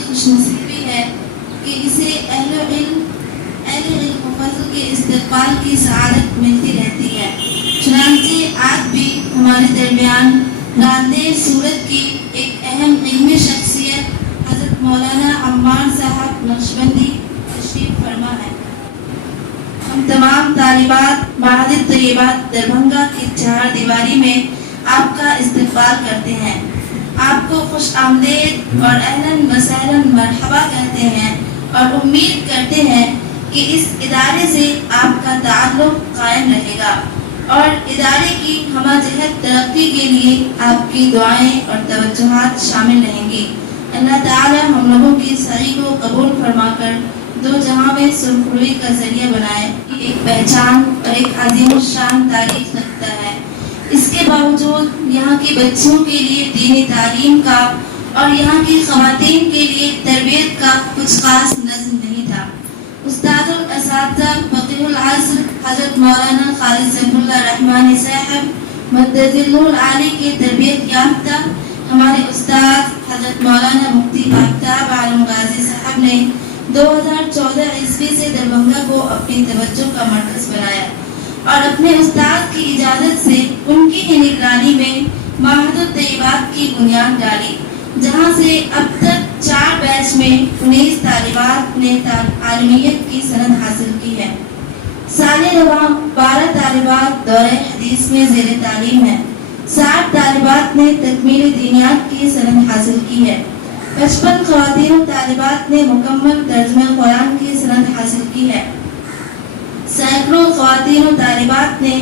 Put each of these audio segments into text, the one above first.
خوش نصیبی ہے کہ اسے اہل علم و فضل کے استقبال کی سعادت ملتی رہتی ہے۔ چنانچہ آج بھی ہمارے درمیان راندے صورت کی ایک اہم علمی شخصیت حضرت مولانا عمار صاحب نقشبندی تشریف فرما ہے۔ ہم تمام طالبات معہد طیبات دربھنگا کی چہار دیواری میں آپ کا استقبال کرتے ہیں، آپ کو خوش آمدید اور اہلاً و سہلاً مرحبا کہتے ہیں اور امید کرتے ہیں کہ اس ادارے سے آپ کا تعلق قائم رہے گا اور ادارے کی ہمہ جہت ترقی کے لیے آپ کی دعائیں اور توجہات شامل رہیں گی۔ اللہ تعالی ہم لوگوں کی سعی کو قبول فرما کر دو جہاں میں سرخروئی کا ذریعہ بنائے۔ ایک پہچان اور ایک عظیم الشان تاریخ رکھتا ہے۔ اس کے باوجود یہاں کی بچیوں کے لیے دینی تعلیم کا اور یہاں کی خواتین کے لیے تربیت کا کچھ خاص نظم نہیں تھا۔ استاد الاساتذہ فقیہ العصر حضرت مولانا خالد ذمر اللہ رحمانی صاحب مدد العالی کے تربیت یافتہ ہمارے استاد حضرت مولانا مفتی آفتاب عالم غازی صاحب نے 2014 عیسوی سے دربھنگا کو اپنی توجہ کا مرکز بنایا اور اپنے استاد کی اجازت سے ان کی ہی نگرانی میں معہد الطیبات کی بنیاد ڈالی، جہاں سے اب تک 4 بیچ میں 19 طالبات نے عالمیت کی سند حاصل کی ہے۔ سال رواں 12 طالبات دورہ حدیث میں زیر تعلیم ہیں، 60 طالبات نے تکمیل دینیات کی سند حاصل کی ہے، 55 خواتین و طالبات نے مکمل ترجمہ قرآن کی سند حاصل کی ہے، سینکڑوں خواتین و طالبات نے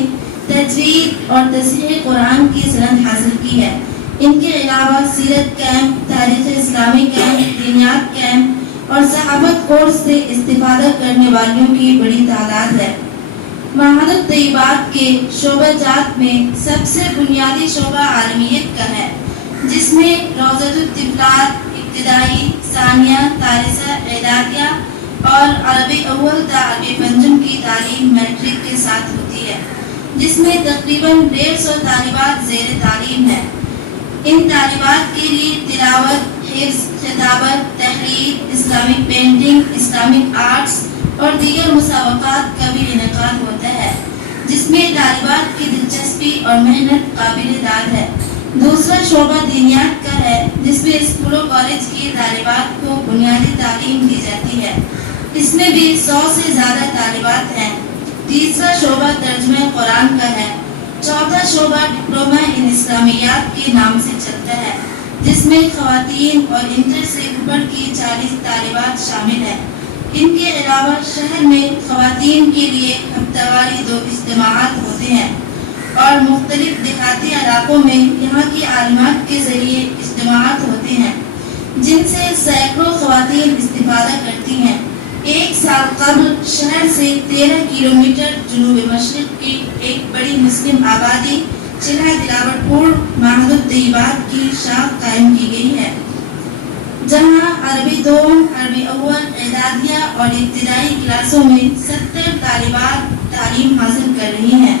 تجوید اور تصحیح قرآن کی سند حاصل کی ہے۔ ان کے علاوہ سیرت کیمپ، تاریخ اسلامی کیمپ، دینیات کیمپ اور صحابت کورس سے استفادہ کرنے والیوں کی بڑی تعداد ہے۔ معہد الطیبات کے شعبہ جات میں سب سے بنیادی شعبہ عالمیت کا ہے، جس میں روضۃ الطفلات، ابتدائی، ثانیہ، ثالثہ، اعدادیہ اور عربی اول تا عربی پنجم کی تعلیم میٹرک کے ساتھ ہوتی ہے، جس میں تقریباً 150 طالبات زیر تعلیم ہیں۔ ان طالبات کے لیے تلاوت، حفظ، خطابت، تحریر، اسلامک پینٹنگ، اسلامک آرٹس اور دیگر مسابقات کا بھی انعقاد ہوتا ہے، جس میں طالبات کی دلچسپی اور محنت قابل داد ہے۔ دوسرا شعبہ دینیات کا ہے، جس میں اسکول و کالج کی طالبات کو بنیادی تعلیم دی جاتی ہے، اس میں بھی 100 سے زیادہ طالبات ہیں۔ تیسرا شعبہ ترجمہ قرآن کا ہے۔ چوتھا شعبہ ڈپلومہ ان اسلامیات کے نام سے چلتا ہے، جس میں خواتین اور انٹر سے اوپر کی 40 طالبات شامل ہیں۔ ان کے علاوہ شہر میں خواتین کے لیے ہفتہ واری 2 اجتماعات ہوتے ہیں اور مختلف دیہاتی علاقوں میں یہاں کی عالمات کے ذریعے اجتماعات ہوتے ہیں، جن سے سینکڑوں خواتین استفادہ کرتی ہیں۔ 1 سال قبل شہر سے 13 کلومیٹر جنوب مشرق کی ایک بڑی مسلم آبادی چلہ دلاور پور معہد الطیبات کی شاخ قائم کی گئی ہے، جہاں عربی دوم، عربی اول، اعدادیہ اور ابتدائی کلاسوں میں 70 طالبات تعلیم حاصل کر رہی ہیں۔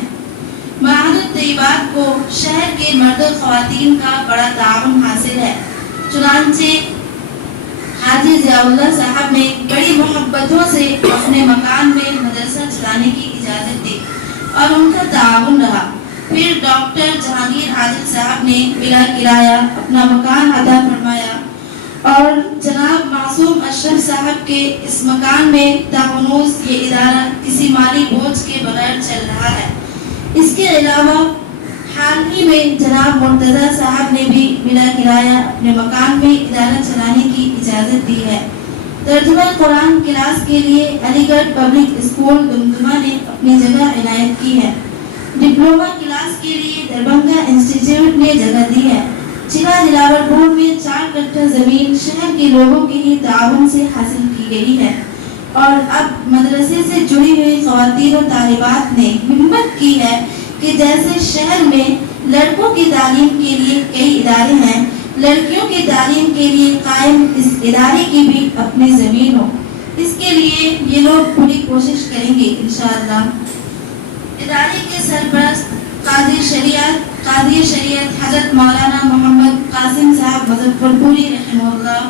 معہد الطیبات کو شہر کے مرد و خواتین کا بڑا تعاون حاصل ہے، چنانچہ حاجی ضیاء اللہ صاحب نے بڑی محبتوں سے اپنے مکان میں مدرسہ چلانے کی اجازت دی اور ان کا تعاون رہا۔ پھر ڈاکٹر جہانگیر عادل صاحب نے بلا کرایہ اپنا مکان عطا فرمایا اور جناب معصوم اشرف صاحب کے اس مکان میں تاہنوز یہ ادارہ کسی مالی بوجھ کے بغیر چل رہا ہے۔ اس کے علاوہ حال ہی میں جناب مرتضی صاحب نے بھی بلا کرایہ اپنے مکان میں ادارہ چلانے کی اجازت دی ہے۔ ترجمہ قرآن کلاس کے لیے علی گڑھ پبلک اسکول دمدمہ نے اپنی جگہ عنایت کی ہے۔ ڈپلومہ کلاس کے لیے دربھنگا انسٹیٹیوٹ نے جگہ دی ہے۔ چلہ دلاور پور میں 4 کٹھا زمین شہر کے لوگوں کے ہی تعاون سے حاصل کی گئی ہے اور اب مدرسے سے جڑی ہوئی خواتین و طالبات نے ہمت کی ہے کہ جیسے شہر میں لڑکوں کی تعلیم کے لیے کئی ادارے ہیں، لڑکیوں کی تعلیم کے لیے قائم اس ادارے کی بھی اپنی زمین ہو۔ اس کے لیے یہ لوگ پوری کوشش کریں گے انشاءاللہ۔ ادارے کے سرپرست قاضی شریعت حضرت مولانا محمد قاسم صاحب مظفر پوری رحمہ اللہ،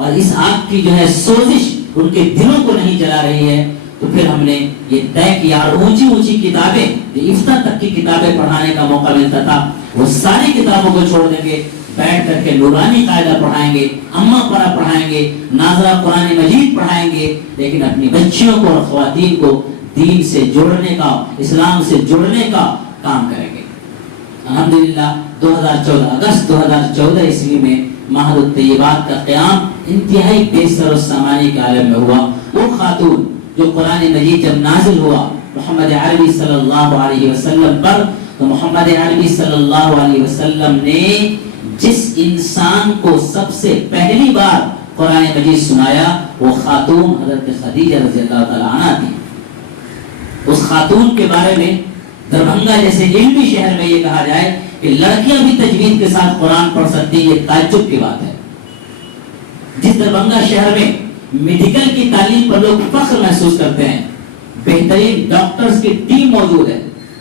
اور اس آگ کی جو ہے سوزش ان کے دلوں کو نہیں جلا رہی ہے، تو پھر ہم نے یہ طے کیا اور اونچی اونچی کتابیں جو افتاء تک کی کتابیں پڑھانے کا موقع ملتا تھا وہ ساری کتابوں کو چھوڑ دیں گے، بیٹھ کر کے نورانی قاعدہ پڑھائیں گے، اما پارا پڑھائیں گے، ناظرہ قرآن مجید پڑھائیں گے، لیکن اپنی بچیوں کو اور خواتین کو دین سے جوڑنے کا، اسلام سے جوڑنے کا کام کریں گے۔ الحمدللہ 2014 اگست 2014 عیسوی میں معہد الطیبات کا قیام انتہائی بے سر و سامانی کے عالم میں ہوا۔ وہ خاتون جو قرآن مجید جب نازل ہوا محمد عربی صلی اللہ علیہ وسلم پر، تو محمد عربی صلی اللہ علیہ وسلم نے جس انسان کو سب سے پہلی بار قرآن مجید سنایا وہ خاتون حضرت خدیجہ رضی اللہ تعالی عنہا تھی۔ اس خاتون کے بارے میں دربھنگا جیسے علمی شہر میں یہ کہا جائے کہ لڑکیاں بھی تجوید کے ساتھ قرآن پڑھ سکتی ہیں، یہ تعجب کی بات ہے۔ جس دربھنگا شہر میں میڈیکل کی تعلیم پر لوگ فخر محسوس کرتے ہیں، بہترین ڈاکٹرز کی ٹیم موجود ہے،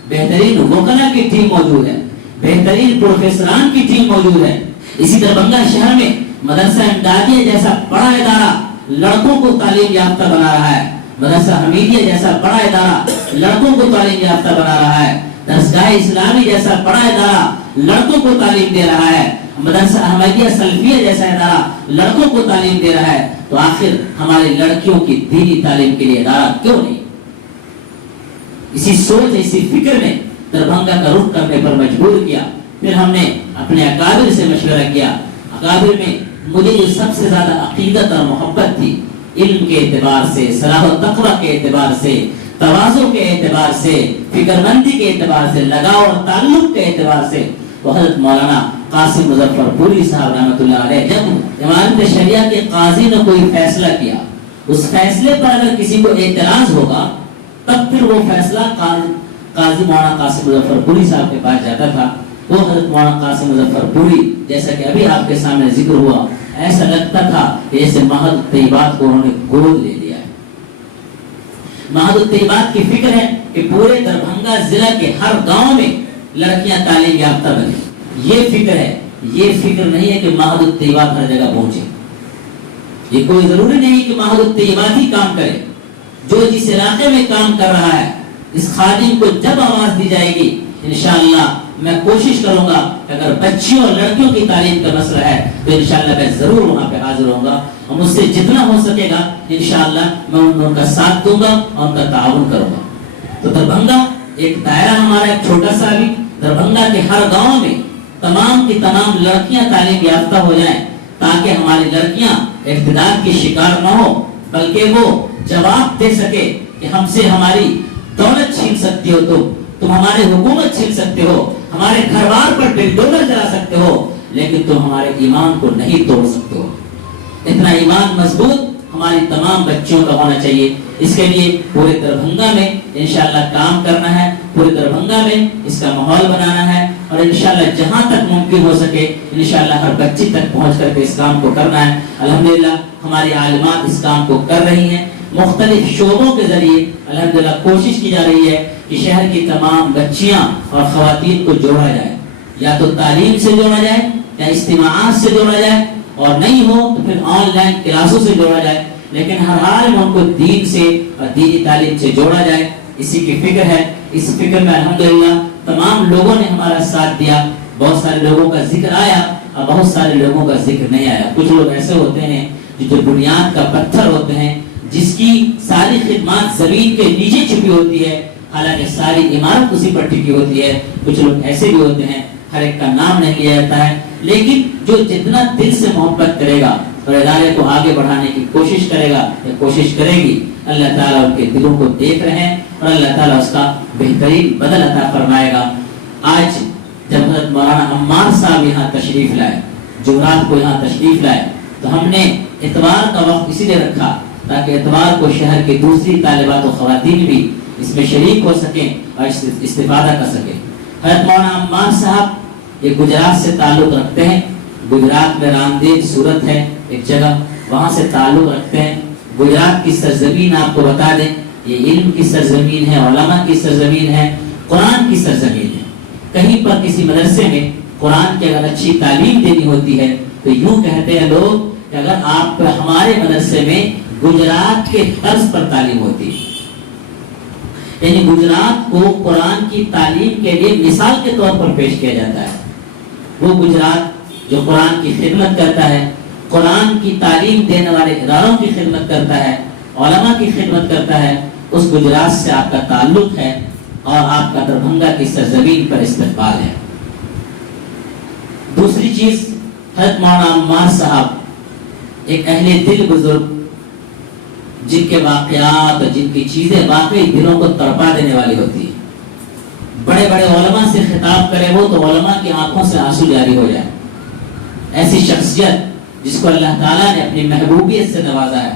بہترین وکلا کی ٹیم موجود ہے، بہترین پروفیسران کی ٹیم موجود ہے، اسی دربھنگا شہر میں مدرسہ امدادیہ جیسا بڑا ادارہ لڑکوں کو تعلیم یافتہ بنا رہا ہے، مدرسہ حمیدیہ جیسا بڑا ادارہ لڑکوں کو تعلیم یافتہ بنا رہا ہے، درسگاہ اسلامی جیسا بڑا ادارہ لڑکوں کو تعلیم دے رہا ہے، مدرسہ احمدیہ سلفیہ جیسا ادارہ لڑکوں کو تعلیم دے رہا ہے، تو آخر ہماری لڑکیوں کی دینی تعلیم کے لیے ادارہ کیوں نہیں؟ اسی سوچ اسی فکر میں دربھنگا کا رخ کرنے پر مجبور کیا۔ پھر ہم نے اپنے اکابر سے مشورہ کیا۔ اکابر میں مجھے جو سب سے زیادہ عقیدت اور محبت تھی، علم کے اعتبار سے، صلاح و تقوی کے اعتبار سے، تواضع کے اعتبار سے، فکر مندی کے اعتبار سے، لگاؤ اور تعلق کے اعتبار سے، وہ حضرت مولانا قاسم مظفر پوری صاحب رحمۃ اللہ علیہ۔ جب امامت شریعہ کے قاضی نے کوئی فیصلہ کیا، اس فیصلے پر اگر کسی کو اعتراض ہوگا تب پھر وہ فیصلہ قاضی مولانا قاسم مظفر پوری صاحب کے پاس جاتا تھا۔ وہ حضرت مولانا قاسم مظفر پوری، جیسا کہ ابھی آپ کے سامنے ذکر ہوا، ایسا لگتا تھا کہ جیسے معہد الطیبات کو انہوں نے گود لے لیا ہے۔ معہد الطیبات کی فکر ہے کہ پورے دربھنگا ضلع کے ہر گاؤں میں لڑکیاں تعلیم یافتہ بنے، یہ فکر ہے۔ یہ فکر نہیں ہے کہ معہد الطیبات ہر جگہ پہنچے، یہ کوئی ضروری نہیں کہ معہد الطیبات ہی کام کرے۔ جو جس علاقے میں کام کر رہا ہے، اس خادم کو جب آواز دی جائے گی انشاءاللہ میں کوشش کروں گا کہ اگر بچیوں اور لڑکیوں کی تعلیم کا مسئلہ ہے تو انشاءاللہ میں ضرور وہاں پہ حاضر ہوں گا، اور مجھ سے جتنا ہو سکے گا انشاءاللہ میں ان کا ساتھ دوں گا اور ان کا تعاون کروں گا۔ تو دربھنگا ایک دائرہ ہمارا ایک چھوٹا سا بھی، دربھنگا کے ہر گاؤں میں تمام کی تمام لڑکیاں تعلیم یافتہ ہو جائیں، تاکہ ہماری لڑکیاں اقتدار کی شکار نہ ہو، بلکہ وہ جواب دے سکے کہ ہم سے ہماری دولت چھین سکتی ہو، تم ہمارے حکومت چھین سکتے ہو، ہمارے گھر بار پر بلڈوزر چلا سکتے ہو، لیکن تم ہمارے ایمان کو نہیں توڑ سکتے ہو۔ اتنا ایمان مضبوط ہماری تمام بچیوں کا ہونا چاہیے۔ اس کے لیے پورے دربھنگا میں انشاءاللہ کام کرنا ہے، پورے دربھنگا میں اس کا ماحول بنانا ہے، اور انشاءاللہ جہاں تک ممکن ہو سکے انشاءاللہ ہر بچی تک پہنچ کر کے اس کام کو کرنا ہے۔ الحمدللہ ہماری عالمات اس کام کو کر رہی ہیں، مختلف شعبوں کے ذریعے الحمدللہ کوشش کی جا رہی ہے کہ شہر کی تمام بچیاں اور خواتین کو جوڑا جائے، یا تو تعلیم سے جوڑا جائے یا اجتماعات سے جوڑا جائے، اور نہیں ہو تو پھر آن لائن کلاسوں سے جوڑا جائے، لیکن ہر حال میں ان کو دین سے اور دینی تعلیم سے جوڑا جائے، اسی کی فکر ہے۔ اس فکر میں الحمدللہ تمام لوگوں نے ہمارا ساتھ دیا، بہت سارے لوگوں کا ذکر آیا اور بہت سارے لوگوں کا ذکر نہیں آیا۔ کچھ لوگ ایسے ہوتے ہیں جو بنیاد کا پتھر ہوتے ہیں، جس کی ساری خدمات زمین کے نیچے چھپی ہوتی ہے، حالانکہ ساری عمارت اسی پر ٹکی ہوتی ہے۔ کچھ لوگ ایسے بھی ہوتے ہیں، ہر ایک کا نام نہیں لیا جاتا ہے، لیکن جو جتنا دل سے محبت کرے گا اور ادارے کو آگے بڑھانے کی کوشش کرے گا یا کوشش کرے گی، اللہ تعالیٰ ان کے دلوں کو دیکھ رہے ہیں اور اللہ تعالیٰ اس کا بہترین بدل عطا فرمائے گا۔ آج جب حضرت مولانا عمار صاحب یہاں تشریف لائے، جمعرات کو یہاں تشریف لائے، تو ہم نے اتوار کا وقت اسی لیے رکھا تاکہ اتوار کو شہر کی دوسری طالبات و خواتین بھی اس میں شریک ہو سکیں اور استفادہ کر سکیں۔ حضرت مولانا عمار صاحب یہ گجرات سے تعلق رکھتے ہیں، گجرات میں رامدیو سورت ہے ایک جگہ، وہاں سے تعلق رکھتے ہیں۔ گجرات کی سرزمین آپ کو بتا دیں، یہ علم کی سرزمین ہے، علماء کی سرزمین ہے، قرآن کی سرزمین ہے۔ کہیں پر کسی مدرسے میں قرآن کی اگر اچھی تعلیم دینی ہوتی ہے تو یوں کہتے ہیں لوگ کہ اگر آپ ہمارے مدرسے میں گجرات کے طرز پر تعلیم ہوتی، یعنی گجرات کو قرآن کی تعلیم کے لیے مثال کے طور پر پیش کیا جاتا ہے، وہ گجرات جو قرآن کی خدمت کرتا ہے، قرآن کی تعلیم دینے والے اداروں کی خدمت کرتا ہے، علماء کی خدمت کرتا ہے، اس گجرات سے آپ کا تعلق ہے اور آپ کا دربھنگا کی سرزمین پر استقبال ہے۔ دوسری چیز، حضرت مولانا عمار صاحب ایک اہل دل بزرگ، جن کے واقعات اور جن کی چیزیں واقعی دلوں کو تڑپا دینے والی ہوتی ہیں۔ بڑے بڑے علماء سے خطاب کرے وہ تو علماء کی آنکھوں سے آنسو جاری ہو جائے۔ ایسی شخصیت جس کو اللہ تعالیٰ نے اپنی محبوبیت سے نوازا ہے۔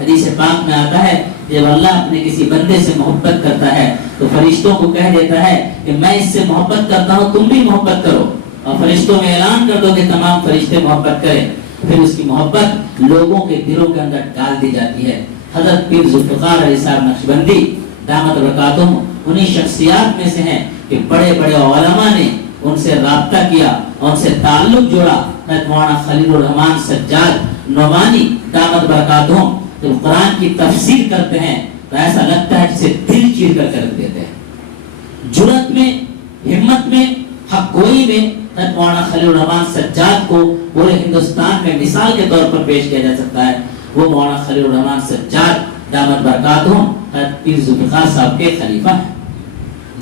حدیث پاک میں آتا ہے جب اللہ اپنے کسی بندے سے محبت کرتا ہے تو فرشتوں کو کہہ دیتا ہے کہ میں اس سے محبت کرتا ہوں، تم بھی محبت کرو، اور فرشتوں میں اعلان کر دو کہ تمام فرشتے محبت کریں۔ پھر اس کی محبت لوگوں کے دلوں کے اندر ڈال دی جاتی ہے۔ حضرت پیر ذوالفقار علی صاحب نقشبندی دامت برکاتہم انہی شخصیات میں سے ہیں کہ بڑے بڑے علماء نے ان سے رابطہ کیا، ان سے تعلق جوڑا۔ حضرت مولانا خلیل الرحمن سجاد نعمانی دامت برکاتہم جب قرآن کی تفسیر کرتے ہیں تو ایسا لگتا ہے جسے دل چیر کر رکھ دیتے ہیں۔ جرأت میں، ہمت میں، حق گوئی میں حضرت مولانا خلیل الرحمن سجاد کو پورے ہندوستان میں مثال کے طور پر پیش کیا جا سکتا ہے۔ وہ مولانا خلیل الرحمن سجاد دامت برکاتہم حضرت پیر ذوالفقار صاحب کے خلیفہ ہیں۔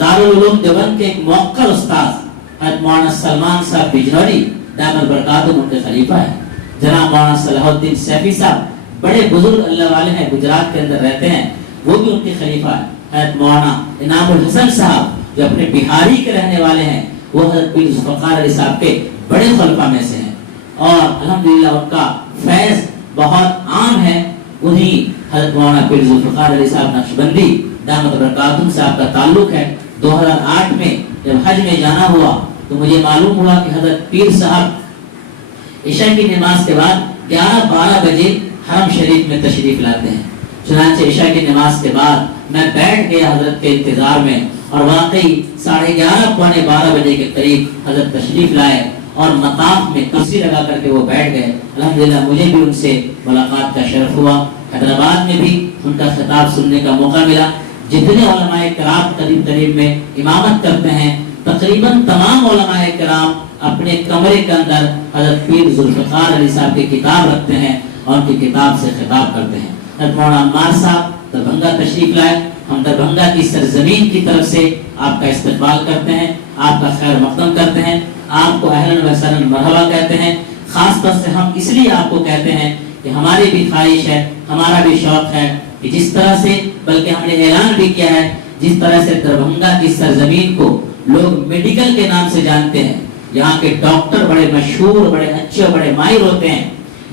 دارالعلوم دیوبند کے ایک موقر استاد حضرت مولانا سلمان صاحب بجنوری دامت برکاتہم ان کے خلیفہ ہیں۔ جناب مولانا صلاح الدین سیفی صاحب بڑے بزرگ اللہ والے ہیں، گجرات کے اندر رہتے ہیں، وہ بھی ان کے خلیفہ ہیں۔ حضرت مولانا انعام الحسن صاحب جو اپنے بہاری کے رہنے والے ہیں، وہ حضرت پیر ذوالفقار علی صاحب کے بڑے خلفاء میں سے ہیں، اور الحمدللہ ان کا فیض بہت عام ہے۔ انہی حضرت مولانا پیر ذوالفقار علی صاحب نقشبندی دامت برکاتہم سے آپ کا تعلق ہے۔ 2008 میں جب حج میں جانا ہوا تو مجھے معلوم ہوا کہ حضرت پیر صاحب عشاء کی نماز کے بعد 11-12 بجے حرم شریف میں تشریف لاتے ہیں۔ چنانچہ عشاء کی نماز کے بعد میں بیٹھ گیا حضرت کے انتظار میں، اور واقعی 11:30-12 بجے کے قریب حضرت تشریف لائے اور مطاف میں کرسی لگا کر کے وہ بیٹھ گئے۔ الحمدللہ مجھے بھی ان سے ملاقات کا شرف ہوا۔ حیدرآباد میں بھی ان کا خطاب سننے کا موقع ملا۔ جتنے علماء کرام قریب میں امامت کرتے ہیں، تقریباً تمام علماء کرام اپنے کمرے کے اندر حضرت پیر ذوالفقار علی صاحب کی کتاب رکھتے ہیں اور ان کی کتاب سے خطاب کرتے ہیں۔ حضرت مولانا عمار صاحب دربھنگا تشریف لائے، ہم دربھنگا کی سرزمین کی طرف سے آپ کا استقبال کرتے ہیں، آپ کا خیر مقدم کرتے ہیں، آپ کو اہلاً و سہلاً مرحبا کہتے ہیں۔ خاص طور سے ہم اس لیے آپ کو کہتے ہیں کہ ہماری بھی خواہش ہے، ہمارا بھی شوق ہے کہ جس طرح سے، بلکہ ہم نے اعلان بھی کیا ہے، جس طرح سے دربھنگا کی سرزمین کو لوگ میڈیکل کے نام سے جانتے ہیں، یہاں کے ڈاکٹر بڑے مشہور، بڑے اچھے، بڑے ماہر ہوتے ہیں،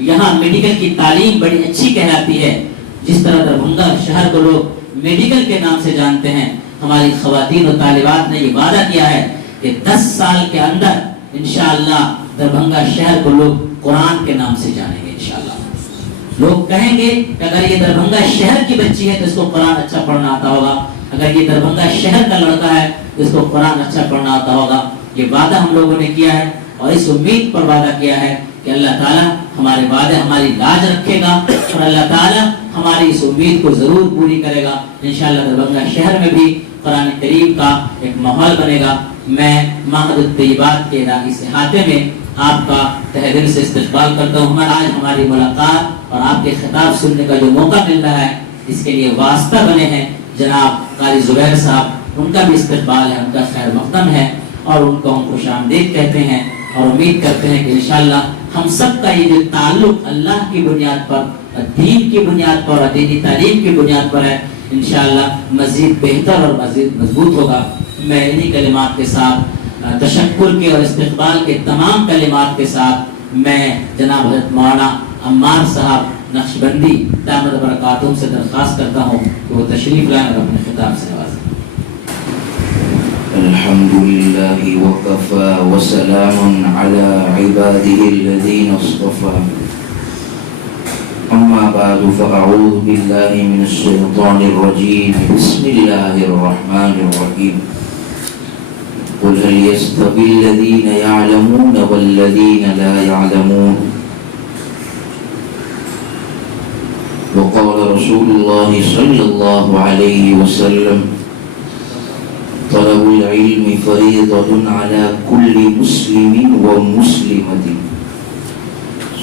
یہاں میڈیکل کی تعلیم بڑی اچھی کہلاتی ہے، جس طرح دربھنگا شہر کو لوگ میڈیکل کے نام سے جانتے ہیں۔ ہماری خواتین و طالبات نے یہ وعدہ کیا ہے کہ 10 سال کے اندر انشاءاللہ دربھنگا شہر کو لوگ قرآن کے نام سے جانیں گے انشاءاللہ۔ لوگ کہیں گے کہ اگر یہ دربھنگا شہر کی بچی ہے تو اس کو قرآن اچھا پڑھنا آتا ہوگا، اگر یہ دربھنگا شہر کا لڑکا ہے تو اس کو قرآن اچھا پڑھنا آتا ہوگا۔ یہ وعدہ ہم لوگوں نے کیا ہے اور اس امید پر وعدہ کیا ہے کہ اللہ تعالیٰ ہمارے وعدے ہماری لاج رکھے گا اور اللہ تعالیٰ ہماری اس امید کو ضرور پوری کرے گا۔ انشاءاللہ دربھنگا شہر میں بھی قرآن کریم کا ایک ماحول بنے گا۔ میں معہد الطیبات کے رئیس احاطے میں آپ کا تہہ دل سے استقبال کرتا ہوں۔ آج ہماری ملاقات اور آپ کے خطاب سننے کا جو موقع مل رہا ہے، اس کے لیے واسطہ بنے ہیں جناب قاری زبیر صاحب، ان کا بھی استقبال ہے، ان کا خیر مقدم ہے اور ان کو ہم خوش آمدید کہتے ہیں اور امید کرتے ہیں کہ انشاءاللہ ہم سب کا یہ جو تعلق اللہ کی بنیاد پر، دین کی بنیاد پر اور دینی تعلیم کی بنیاد پر ہے، انشاءاللہ مزید بہتر اور مزید مضبوط ہوگا۔ میں انہی کلمات کے ساتھ تشکر کے اور استقبال کے تمام کلمات کے ساتھ میں جناب حضرت مولانا عمار صاحب نقشبندی دامت برکاتہم سے درخواست کرتا ہوں کہ وہ تشریف لائیں اور اپنے خطاب سے نوازیں۔ الحمدللہ وکفى وسلام علی عباده الذین اصطفى، اما بعد فاعوذ باللہ من الشیطان الرجیم، بسم اللہ الرحمن الرحیم۔ قل هل يستوي الذين يعلمون والذين لا يعلمون رسول الله صلى الله عليه وسلم طلب العلم فريضة على كل مسلم ومسلمة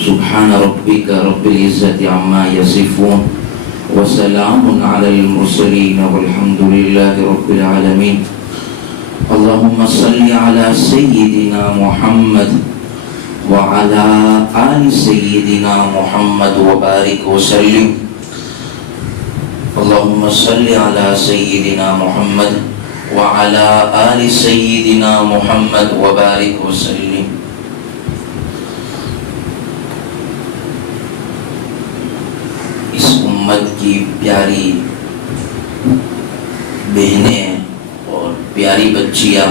سبحان ربك رب العزة عما يصفون وسلام على المرسلين والحمد لله رب العالمين اللهم صل على سيدنا محمد وعلى آل سيدنا محمد وبارك وسلم اللهم صل على سيدنا محمد وعلى آل سيدنا محمد وبارك وسلم. اس امت کی پیاری بہنیں اور پیاری بچیاں،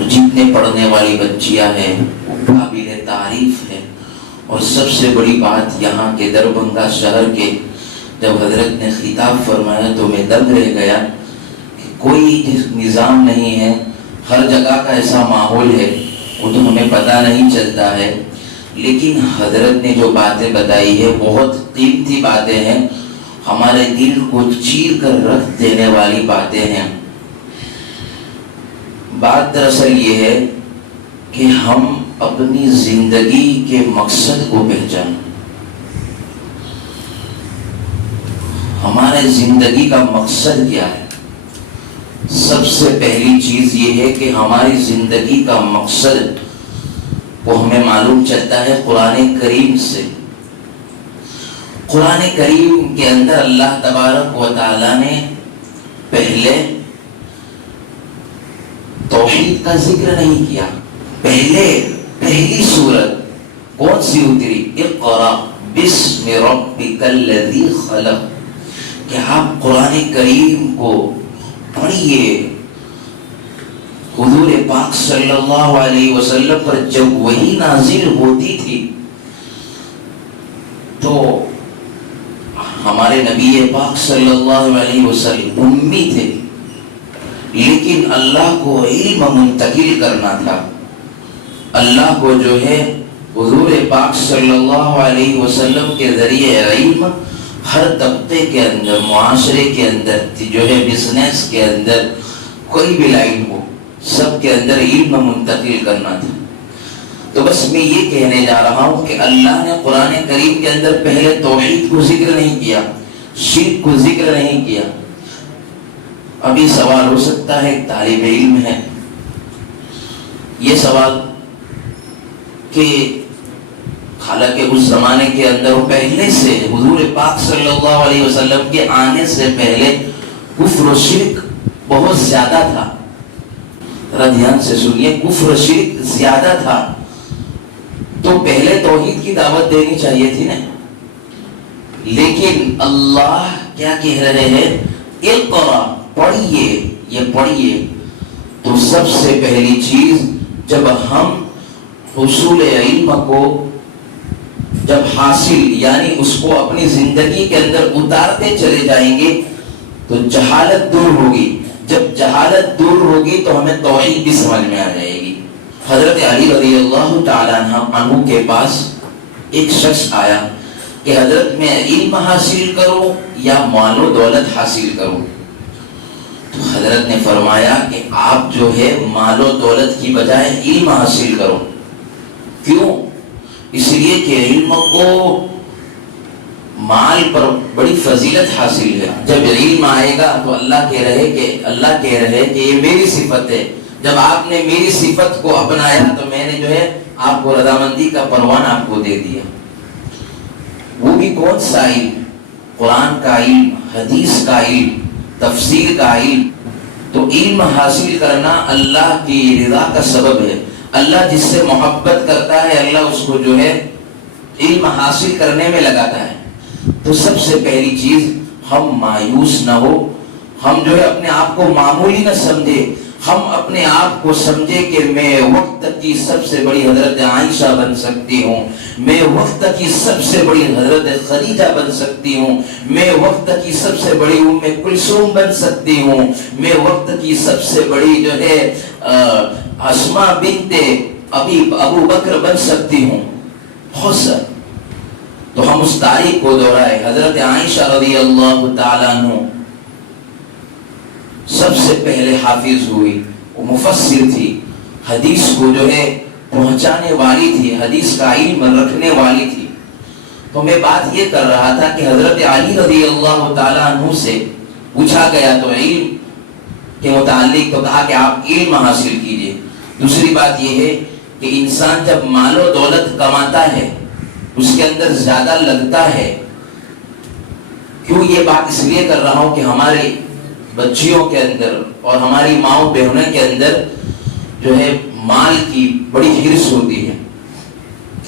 جتنے پڑھنے والی بچیاں ہیں قابل تعریف ہے. اور سب سے بڑی بات یہاں کے دربھنگہ شہر کے جب حضرت نے خطاب فرمایا تو میں دنگ رہ گیا کہ کوئی نظام نہیں ہے، ہر جگہ کا ایسا ماحول ہے وہ تو ہمیں پتہ نہیں چلتا ہے، لیکن حضرت نے جو باتیں بتائی ہے بہت قیمتی باتیں ہیں، ہمارے دل کو چیر کر رکھ دینے والی باتیں ہیں. بات دراصل یہ ہے کہ ہم اپنی زندگی کے مقصد کو پہچانیں. ہمارے زندگی کا مقصد کیا ہے؟ سب سے پہلی چیز یہ ہے کہ ہماری زندگی کا مقصد وہ ہمیں معلوم چلتا ہے قرآن کریم سے. قرآن کریم کے اندر اللہ تبارک و تعالی نے پہلے توحید کا ذکر نہیں کیا. پہلی سورت کون سی اتری؟ اقرأ بسم ربک الذی خلق. کہ آپ قرآن کریم کو پڑھیے. حضور پاک صلی اللہ علیہ وسلم پر جب وحی نازل ہوتی تھی تو ہمارے نبی پاک صلی اللہ علیہ وسلم امی تھے، لیکن اللہ کو علم منتقل کرنا تھا. اللہ کو جو ہے حضور پاک صلی اللہ علیہ وسلم کے ذریعے علم ہر طبقے کے اندر، معاشرے کے اندر، جو ہے بزنس کے اندر، کوئی بھی لائن ہو، سب کے اندر علم منتقل کرنا تھا. تو بس میں یہ کہنے جا رہا ہوں کہ اللہ نے قرآن کریم کے اندر پہلے توحید کو ذکر نہیں کیا، شرک کو ذکر نہیں کیا. ابھی سوال ہو سکتا ہے، ایک طالب علم ہے یہ سوال کہ حالانکہ اس زمانے کے اندر وہ پہلے سے حضور پاک صلی اللہ علیہ وسلم کے آنے سے پہلے کفر و شرک بہت زیادہ تھا. ذرا دھیان سے سنیے، کفر و شرک زیادہ تھا تو پہلے توحید کی دعوت دینی چاہیے تھی نا. لیکن اللہ کیا کہہ رہے ہیں؟ اقرأ، پڑھیے، یہ پڑھیے. تو سب سے پہلی چیز جب ہم حصول علم کو جب حاصل یعنی اس کو اپنی زندگی کے اندر اتارتے چلے جائیں گے تو جہالت دور ہوگی. جب جہالت دور ہوگی تو ہمیں توحید بھی سمجھ میں آ جائے گی. حضرت علی رضی اللہ تعالیٰ عنہ کے پاس ایک شخص آیا کہ حضرت میں علم حاصل کروں یا مال و دولت حاصل کروں؟ تو حضرت نے فرمایا کہ آپ جو ہے مال و دولت کی بجائے علم حاصل کرو. کیوں؟ اس لیے کہ علم کو مال پر بڑی فضیلت حاصل ہے. جب علم آئے گا تو اللہ کہہ رہے کہ یہ میری صفت ہے. جب آپ نے میری صفت کو اپنایا تو میں نے جو ہے آپ کو رضامندی کا پروان آپ کو دے دیا. وہ بھی کون سا علم؟ قرآن کا علم، حدیث کا علم، تفسیر کا علم. تو علم حاصل کرنا اللہ کی رضا کا سبب ہے. اللہ جس سے محبت کرتا ہے اللہ اس کو جو ہے علم حاصل کرنے میں لگاتا ہے. تو سب سے پہلی چیز ہم مایوس نہ ہو، ہم جو ہے اپنے آپ کو معمولی نہ سمجھے، ہم اپنے آپ کو سمجھے کہ میں وقت کی سب سے بڑی حضرت عائشہ بن سکتی ہوں، میں وقت کی سب سے بڑی حضرت خدیجہ بن سکتی ہوں، میں وقت کی سب سے بڑی ام کلثوم بن سکتی ہوں، میں وقت کی سب سے بڑی جو ہے اسماء بنت ابو بکر بن سکتی ہوں. بہت سا. تو ہم اس تاریخ کو دہرائے. حضرت عائشہ رضی اللہ تعالیٰ عنہ سب سے پہلے حافظ ہوئی، وہ مفسر تھی، حدیث کو جو ہے پہنچانے والی تھی، حدیث کا علم رکھنے والی تھی. تو میں بات یہ کر رہا تھا کہ حضرت علی رضی اللہ تعالیٰ عنہ سے پوچھا گیا تو علم کے متعلق تو کہا کہ آپ علم حاصل کیجئے. دوسری بات یہ ہے کہ انسان جب مال و دولت کماتا ہے اس کے اندر زیادہ لگتا ہے. کیوں یہ بات اس لیے کر رہا ہوں کہ ہمارے بچیوں کے اندر اور ہماری ماؤں بہنوں کے اندر جو ہے مال کی بڑی حرص ہوتی ہے.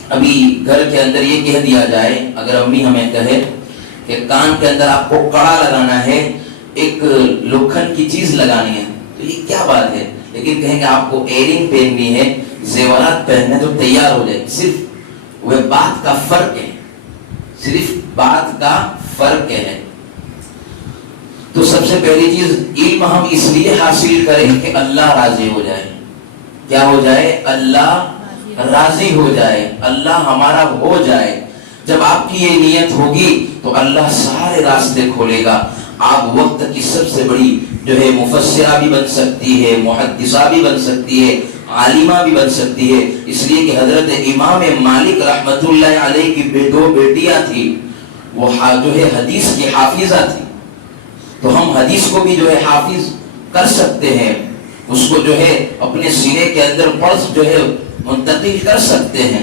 ابھی گھر کے اندر یہ کہہ دیا جائے، اگر امی ہمیں کہے کہ کان کے اندر آپ کو کڑا لگانا ہے، ایک لوکھن کی چیز لگانی ہے، تو یہ کیا بات ہے؟ لیکن کہیں کہ آپ کو ایئرنگ پہننی ہے، زیورات پہننے تو تیار ہو جائے. صرف وہ بات کا فرق ہے، صرف بات کا فرق ہے. تو سب سے پہلی چیز علم ہم اس لیے حاصل کریں کہ اللہ راضی ہو جائے. کیا ہو جائے؟ اللہ راضی ہو جائے، اللہ ہمارا ہو جائے. جب آپ کی یہ نیت ہوگی تو اللہ سارے راستے کھولے گا. آپ وقت کی سب سے بڑی جو ہے مفسرہ بھی بن سکتی ہے، محدثہ بھی بن سکتی ہے، عالمہ بھی بن سکتی ہے. اس لیے کہ حضرت امام مالک رحمت اللہ علیہ کی دو بیٹیاں تھیں، وہ جو ہے حدیث کی حافظہ تھی. تو ہم حدیث کو بھی جو ہے حافظ کر سکتے ہیں، اس کو جو ہے اپنے سینے کے اندر پڑھ جو ہے منتقل کر سکتے ہیں.